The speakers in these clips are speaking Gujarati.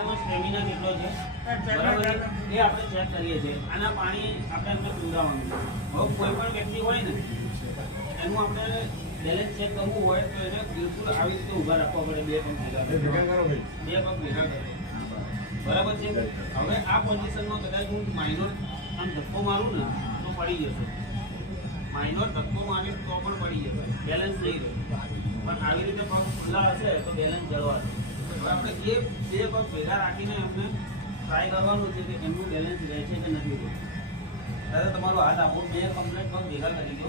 દાદામાં સ્ટેમિના કેટલો છે બરાબર એ આપણે ચેક કરીએ છીએ. આના પાણી આપણે એમને પીવડાવવાનું. હવે કોઈ પણ વ્યક્તિ હોય ને એનું આપણે બેલેન્સ ચેક કરવું હોય તો એને બિલકુલ આવી રીતે ઊભા રાખવા પડે. બે પગ ભેગા કરો બરાબર છે. હવે આ પોઝિશનમાં કદાચ હું માઇનોર આમ ધક્કો મારું ને તો પડી જશે. માઇનોર ધક્કો મારીશ તો પણ પડી જશે, બેલેન્સ નહીં રહે. પણ આવી રીતે પગ ખુલ્લા હશે તો બેલેન્સ જળવાશે. હવે આપણે એ બે પગ ભેગા રાખીને એમને ટ્રાય કરવાનું છે કે એમનું બેલેન્સ રહે છે કે નથી રહેતું. દાદા તમારો હાથ આપો, બે કમ્પ્લીટ પગ ભેગા કરી દો.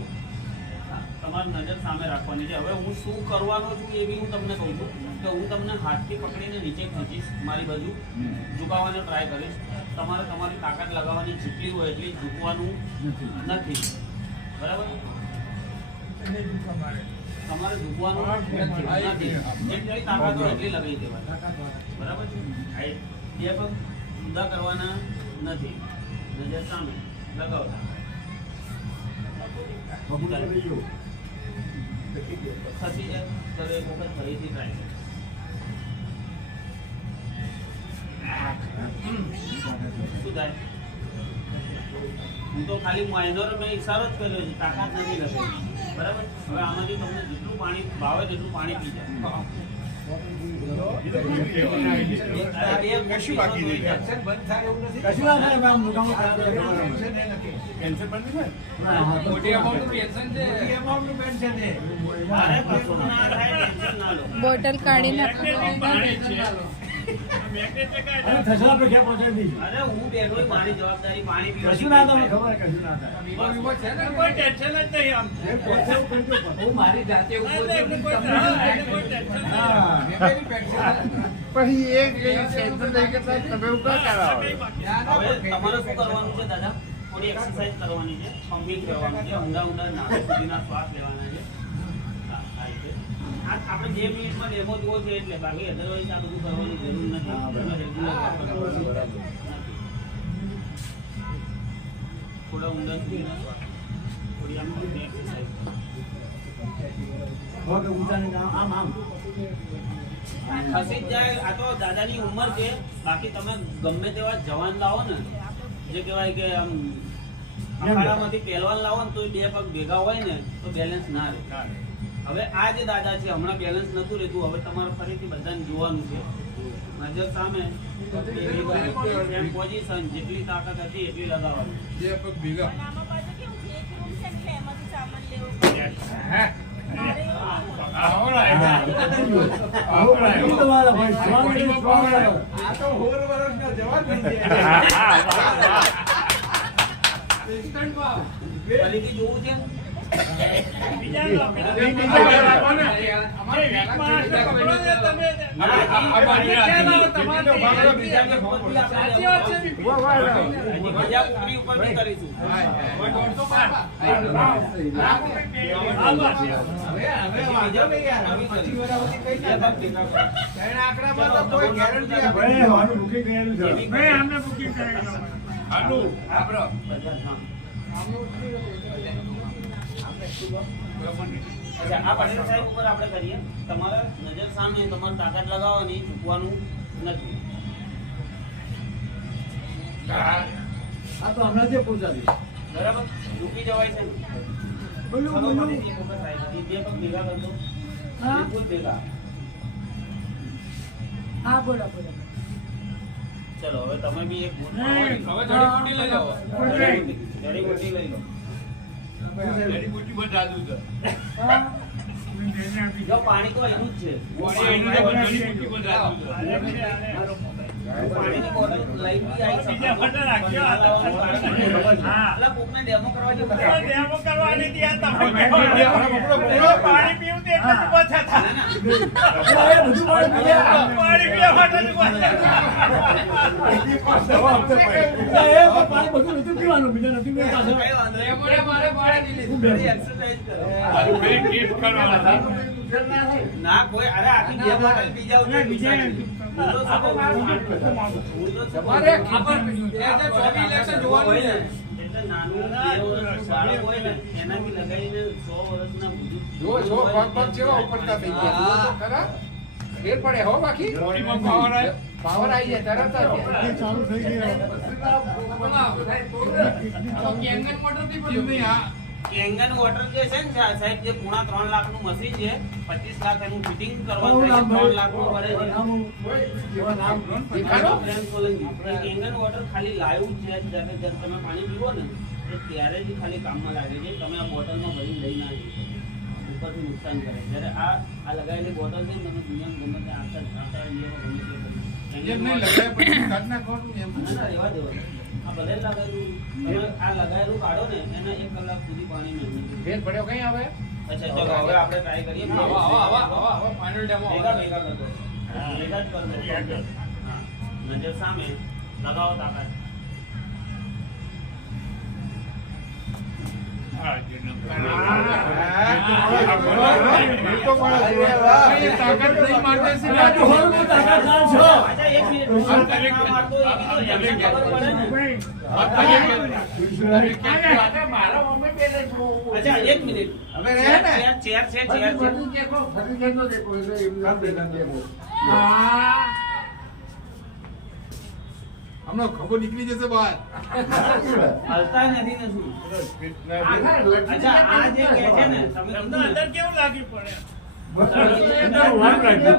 તમારી નજર સામે રાખવાની છે. હવે હું શું કરવાનો છું એ બી હું તમને કહું છું કે હું તમને હાથથી પકડીને નીચે ખેંચીશ, મારી બાજુ ઝુકાવવાનો ટ્રાય કરીશ. તમારે તમારી તાકાત લગાવવાની જેટલી હોય એટલી ઝૂકવાનું નથી, બરાબર? તમારે ઝૂકવાનું નથી, જેટલી તાકાત હોય એટલી લગાવી દેવાની, બરાબર છે? બે પગ જુદા કરવાના નથી, નજર સામે લગાવતા. ખસી જાય તો એક વખત ફરીથી ટ્રાય કરો. શું થાય? હું તો ખાલી માઇનોર મેં ઈશારો જ કર્યો છે, તાકાત નથી લગાવી, બરાબર? હવે આમાંથી તમને જેટલું પાણી ભાવે તેટલું પાણી પી જાય. કશું બાકી નહીં. બંધ થાય એવું નથી. કશું ના થાય. આમ મુકામો પેન્શન બંધ નહીં. મોટી અમાઉન્ટનું પેન્શન છે. મોટી અમાઉન્ટનું પેન્શન છે. અરે કશું ના થાય, ટેન્શન ના લો. બોટલ કાઢી નાખો. થશે આપણે ક્યાં પહોંચાડી દઈશું. અરે હું બેઠો, મારી જવાબદારી પાણી પીવાની. કશું ના તમને ખબર, કશું ના થાય. વીમો છે ને, કોઈ ટેન્શન જ નહીં. આમ હું મારી જાતે ઉભો છું. હા. પછી એ ટેન્શન લઈ કે સાહેબ તમે ઉભા કરાવો. હવે તમારે શું કરવાનું છે દાદા? થોડી એક્સરસાઇઝ કરવાની છે, પમ્પિંગ કરવાનું છે, ઊંડા નાક સુધીના શ્વાસ લેવાના છે. આપણે 2 મિનિટમાં ડેમો જુઓ છે એટલે, બાકી અધરવાઇઝ આ બધું કરવાની જરૂર નથી. થોડા ઊંડા સુધીના શ્વાસ, થોડી આમ એક્સરસાઇઝ. પગ ઊંચા નહીં, આમ આમ ખસી જ જાય. આ તો દાદાની ઉંમર છે. બાકી તમે ગમે તેવા જવાન લાવો ને, જે કહેવાય કે આમ અખાડામાંથી પહેલવાન લાવો ને તો 2 પગ ભેગા હોય ને તો બેલેન્સ ના રહે. હવે આ જે દાદા છે હમણાં બેલેન્સ નતું રહેતું. હવે તમારે ફરીથી બધાને જોવાનું છે, નજર સામે, પોઝિશન જેટલી તાકાત હતી એટલી લગાવવાની. જે પગ ભેગા. તમારા ભાઈ સ્ટ્રોંગ. આ તો 16 વર્ષના જવાન થઈ ગયા. ફરીથી જોવું છે. આ પટેલ સાહેબ ઉપર આપણે કરીએ. તમારા નજર સામે, તમારે તાકાત લગાવવાની, ઝૂકવાનું નથી. આ તો હમણાં જે પહોંચાડી. બરાબર? ઝૂકી જવાય છે ને? બોલું ચલો, બોલું. ફરીથી એક વખત try કરીએ. 2 પગ ભેગા કરજો. હા. બિલકુલ ભેગા. હા, બોલો બોલો. ચલો હવે તમે બી એક બોટ હવે જડીબુટ્ટી લઈ જાઓ. જડીબુટ્ટી લઈ લો. જડીબુટ્ટી બધું જાદુ છે. જો પાણી તો એનું જ છે. જડીબુટ્ટી બધું જાદુ છે. પાણીની બોટલ લઈ બી આવી શકે. અલા, કોકને ડેમો કરવા જેવું છે. પાણી પીવું તે એટલે ઉભા થતા. ના, ના. એ બધું પાણી પી ગયા. પાણી પીવા માટે જ ઉભા થતા. એ પાણી બધું નથી પીવાનું, બીજા નથી પીવાનું. કઈ વાંધો નહીં. મારે પાણી દીધી. થોડી exercise કરો. ના કોઈ, અરે આખી 2 બોટલ પી જાવ તો બીજા તમારે ખબર 2024 ઇલેક્શન જોવાનું છે. એટલે નાનું 2 વર્ષનું બાળક હોય ને એનાથી લગાવીને 100 વર્ષના બુજુર્ગ જો પગ પગ જેવા ઉપડતા થઈ ગયા. ખરા? ફેર પડે હો બાકી બોડીમાં power આવે. પાવર આવી જાય તરત જ એ ચાલુ થઈ ગયો કેંગન વોટર જે છે ને આ સાહેબ જે પૂણા 3 લાખનું મશીન છે 25 લાખ એનું ફિટિંગ કરવાનું થાય છે, 3 લાખનું ભરે છે. દેખાડો? પ્રેમ સોલંકી. એ કેંગન વોટર ખાલી લાઈવ છે જ્યારે તમે પાણી પીવો ને એ ત્યારે જ ખાલી કામમાં લાગે છે. તમે આ બોટલમાં ભરી લઈ ના જઈ શકો. ઉપરથી નુકસાન કરે. જ્યારે આ લગાવેલી બોટલ છે ને તમે દુનિયામાં ગમે ત્યાં આખા ઇન્ડિયામાં ગમે તે એમ નહીં લગાય પછી કાઢ નાખવાનું એમ ના, ના, રહેવા દેવા. આ ભલે લગાવેલું તમે આ લગાવેલું કાઢો ને એના 1 કલાક સુધી પાણી નહીં. ફેર પડ્યો કઈ આવે અચ્છા ચલો હવે આપણે ટ્રાય કરીએ. ફાઇનલ ડેમો ભેગા ભેગા કરતો. ભેગા જ કરતો. હા. નજર સામે લગાવો તાકાત. હા, જે નંબર. તાકાત નહીં મારતે છે આ તો હોલ માં તાકાતદાર છો. અચ્છા 1 મિનિટ. નુકસાન કરવા માંગતો એ કીધું એમને ખબર પડે ને. અચ્છા 1 મિનિટ. હવે રહે ને? ચેર છે ચેર છે. હમણાં ખબર નીકળી જશે બહાર હલતા નથી ને શું? અચ્છા આ જે કહે છે ને તમે તમને કીધું અંદર ને, કેવું લાગ્યું પડે? હવે જો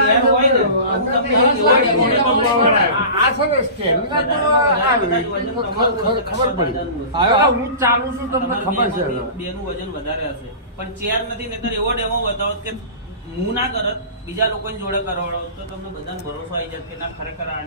ચેર હોય ને હું તમને એક એવો demo દેખાડું. આ છે ને સ્ટેમિના તો આવી ખબર પડી હવે હું ચાલુ છું તમને ખબર છે હવે. બેનું વજન વધારે હશે પણ ચેર નથી નહીતર એવો ડેમો બતાવો કે હું ના કરત બીજા લોકોની જોડે કરાવડાવો તો તમને બધાને ભરોસો આવી જાય કે ના ખરેખર આ